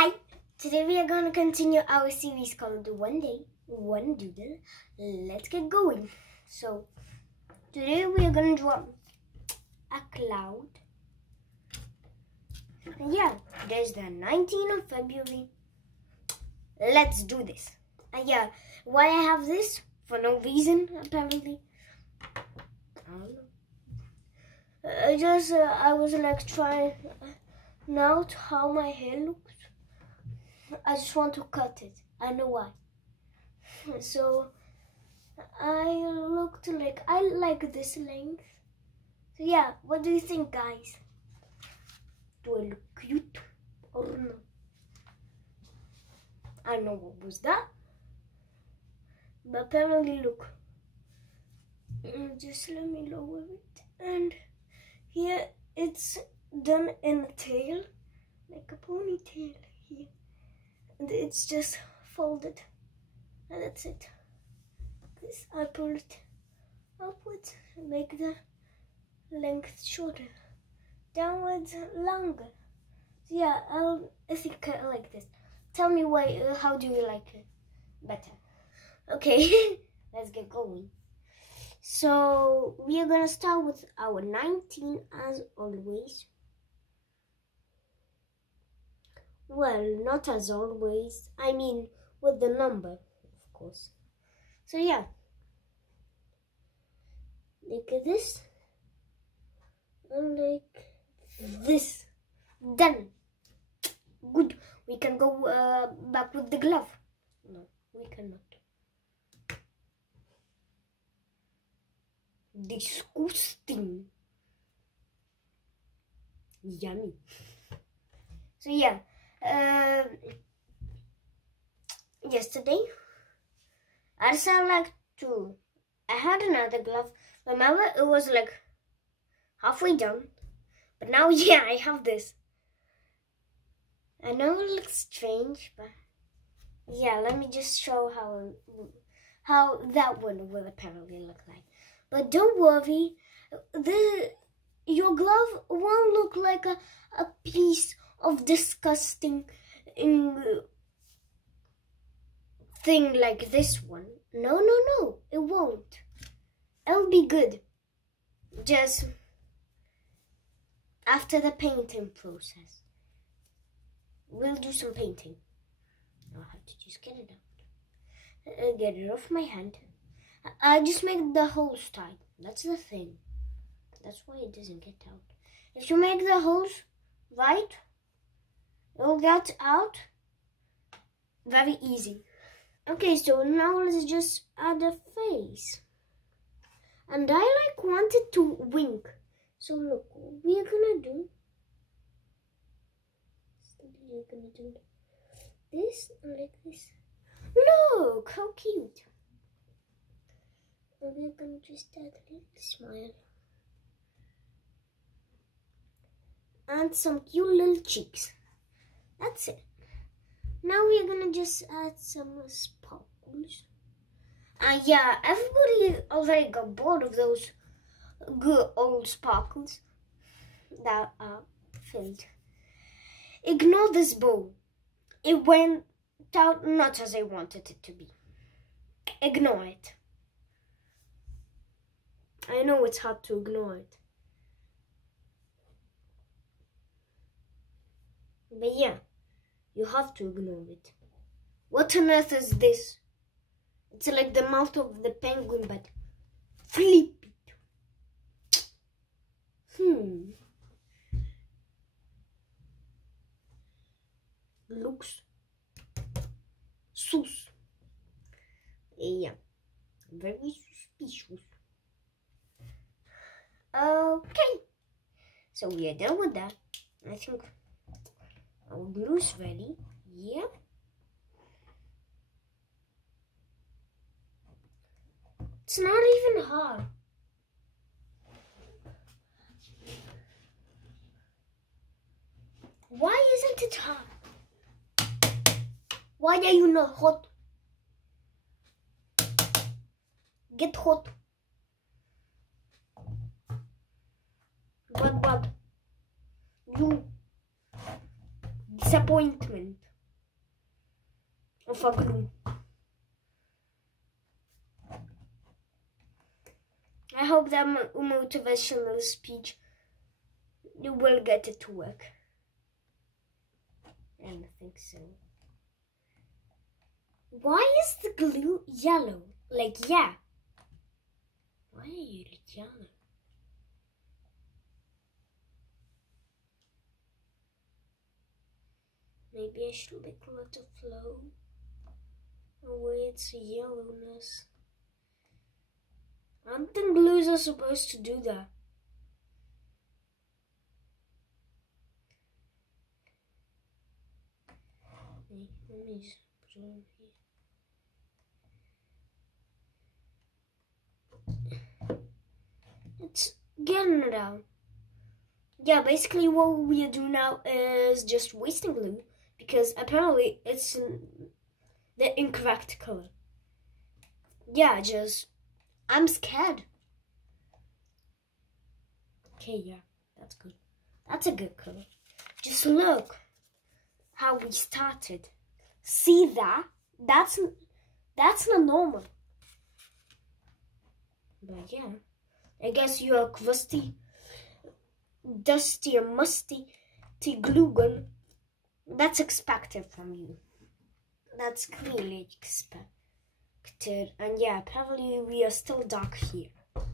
Hi! Today we are going to continue our series called One Day, One Doodle. Let's get going. So, today we are going to draw a cloud. And yeah, there's the 19th of February. Let's do this. Yeah, why I have this? For no reason, apparently. I don't know. I was like trying out how my hair looks. I just want to cut it. I know why. So I like this length. So yeah, what do you think, guys? Do I look cute or no? I know what was that. But apparently look. Just let me lower it. And here it's done in a tail. Like a ponytail here. And it's just folded. And that's it. This I pull it upwards and make the length shorter. Downwards longer. So yeah, I think I like this. Tell me why. How do you like it better? Okay, let's get going. So we are gonna start with our 19 as always. Well, not as always. I mean, with the number, of course. So yeah, like this, and like this. Done. Good. We can go back with the glove. No, we cannot. Disgusting. Yummy. So yeah, yesterday I decided I had another glove. Remember, it was like halfway done, but now yeah, I have this. I know it looks strange, but yeah, let me just show how that one will apparently look like. But don't worry, your glove won't look like a piece of disgusting thing like this one. No, it won't. It'll be good. Just after the painting process. We'll do some painting. I'll have to just get it out. Get it off my hand. I just make the holes tight. That's the thing. That's why it doesn't get out. If you make the holes right, it'll get out very easy. Okay, so now let's just add a face. And I wanted to wink. So look, what we're gonna do. We're gonna do this and like this. Look, how cute. And we're gonna just add a little smile. And some cute little cheeks. That's it. Now we're gonna just add some sparkles. And yeah, everybody already got bored of those good old sparkles that are filled. Ignore this bow. It went out not as I wanted it to be. Ignore it. I know it's hard to ignore it. But yeah, you have to ignore it. What on earth is this? It's like the mouth of the penguin, but flip it. Looks sus. Yeah, very suspicious. Okay, so we are done with that. I think our glue's ready. Yeah. It's not even hard. Why isn't it hard? Why are you not hot? Get hot. What? You disappointment. for glue. I hope that motivational speech, you will get it to work. I don't think so. Why is the glue yellow? Like, yeah. Why are you yellow? Maybe I should let it flow away its yellowness. I don't think glues are supposed to do that. Let me just put it on here. It's getting it out. Yeah, basically what we do now is just wasting glue because apparently it's the incorrect color. Yeah, I'm scared. Okay, yeah, that's good. That's a good color. Just look how we started. See that? That's not normal. But yeah, I guess you are crusty, dusty, and musty glue gun. That's expected from you. That's clearly expected. And yeah, apparently we are still dark here. What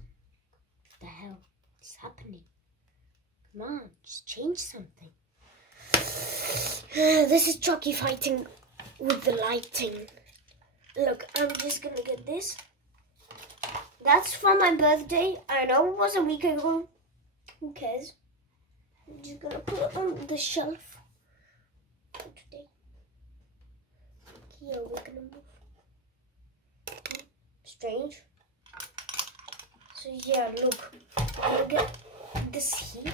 the hell is happening? Come on, just change something. This is Choky fighting with the lighting. Look, I'm just gonna get this. That's for my birthday. I know it was a week ago. Who cares? I'm just gonna put it on the shelf for today. Here we're gonna move. Strange. So yeah, look. I'm gonna get this here.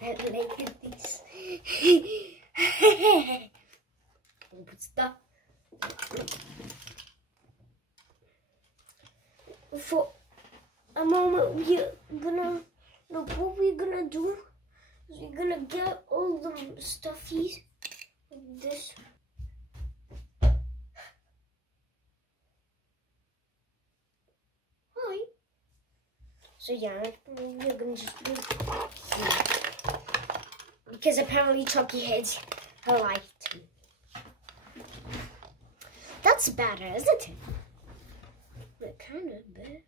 I like this. What's that? For a moment, we're gonna look. What we're gonna do is we're gonna get all the stuffies like this. Hi. So yeah, we're gonna just do here. Because apparently Choky hates her lighting. That's better, isn't it? But kind of better.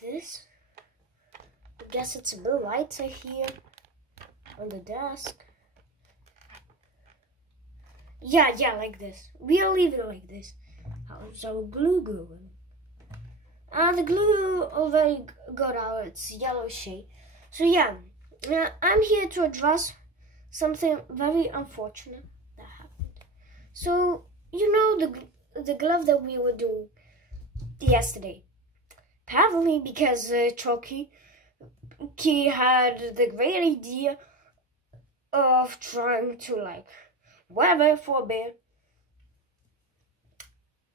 This. I guess it's a bit lighter here on the desk. Yeah, like this. We'll leave it like this. How's our glue going? The glue already got out its yellow shade. So yeah, I'm here to address something very unfortunate that happened. So, you know the glove that we were doing yesterday. Apparently because Choky had the great idea of trying to like wear it for a bit.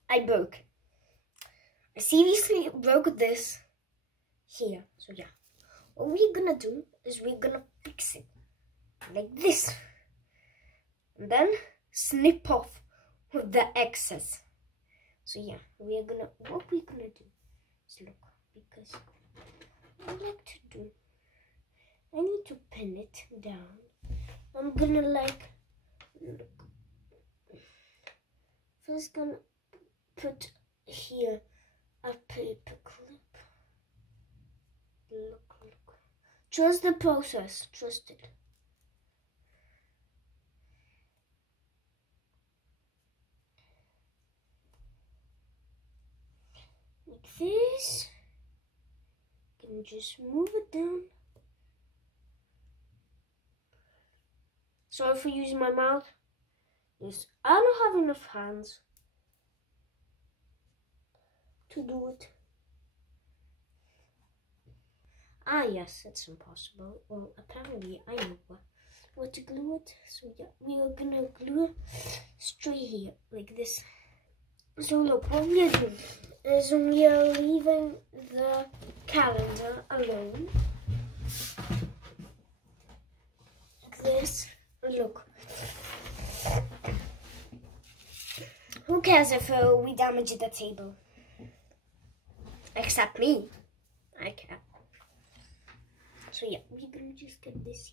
I broke it. I seriously broke this here. So yeah, what we're gonna do is we're gonna fix it like this. And then snip off with the excess. So yeah, what we're gonna do is look, because I like to do, I need to pin it down. I'm gonna like, look, first gonna put here a paper clip. Look. Trust the process, trust it. Like this. Can just move it down. Sorry for using my mouth. Yes, I don't have enough hands to do it. Ah yes, it's impossible. Well, apparently I know what to glue it. So yeah, we are gonna glue it straight here, like this. So look, what we are doing is we are leaving the calendar alone. Like this. Look. cares if we damage the table? Except me. I care. So yeah, we're gonna just get this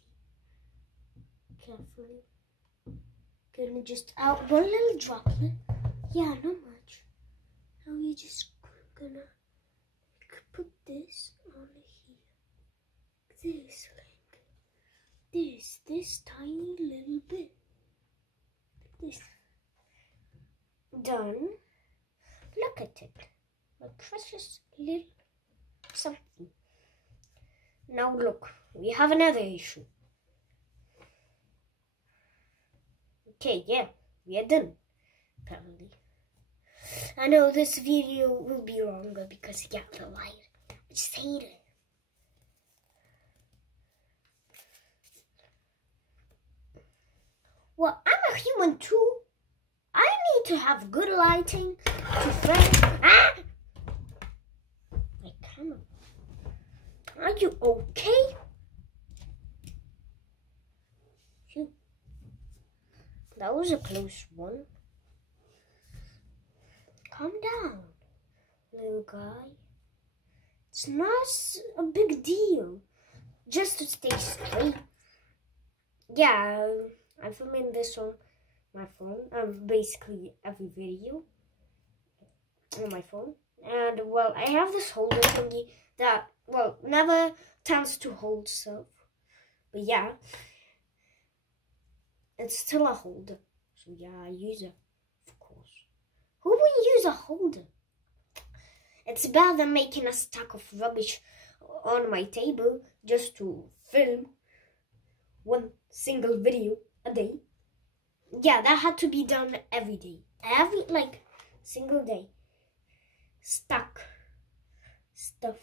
carefully. Gonna just out one little droplet. Yeah, not much. Now we're just gonna put this on here. This, like this tiny little bit. This. Done. Look at it. My precious little something. Now look, we have another issue. Okay, yeah, we are done. Apparently. I know this video will be longer because yeah, the light. I just hate it. Well, I'm a human too. I need to have good lighting to frame. Ah! My camera. Are you okay? Phew. That was a close one. Calm down, little guy. It's not a big deal. Just to stay straight. Yeah, I'm filming this on my phone. Basically every video on my phone. And well, I have this holder thingy that, well, never tends to hold stuff. But yeah, it's still a holder. So yeah, I use it, of course. Who would use a holder? It's better than making a stack of rubbish on my table just to film one single video a day. Yeah, that had to be done every day. Every, like, single day. Stuck stuff.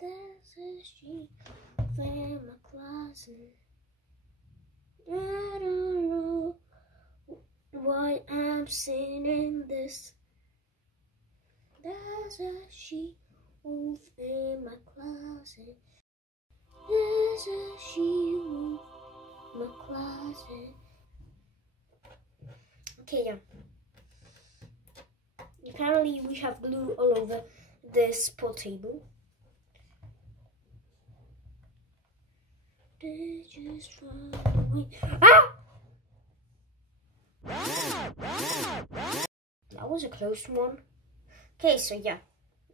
There's a sheet in my closet. I don't know why I'm singing this. There's a sheet wolf in my closet. There's a sheet wolf in my closet. Okay, yeah. Apparently we have glue all over this pool table. They just run away. Ah! That was a close one. Okay, so yeah.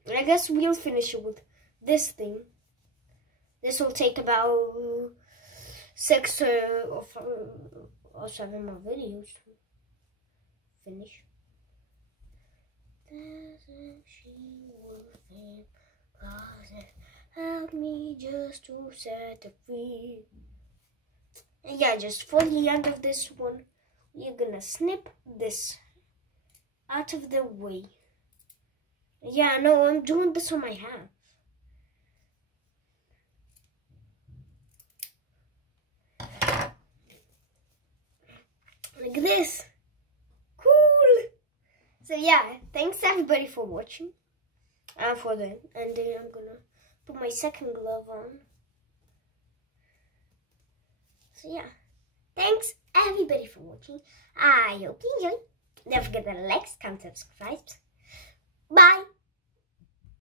I guess we'll finish it with this thing. This will take about 6 or 7 more videos to finish. There's a she-wolf in closet. Help me just to set it free. And yeah, just for the end of this one, we're gonna snip this out of the way. Yeah, no, I'm doing this on my hands. Like this. Cool. So yeah, thanks everybody for watching. And then I'm gonna put my second glove on. So yeah, thanks everybody for watching. I hope you enjoyed. Don't forget to like, comment, subscribe. Bye.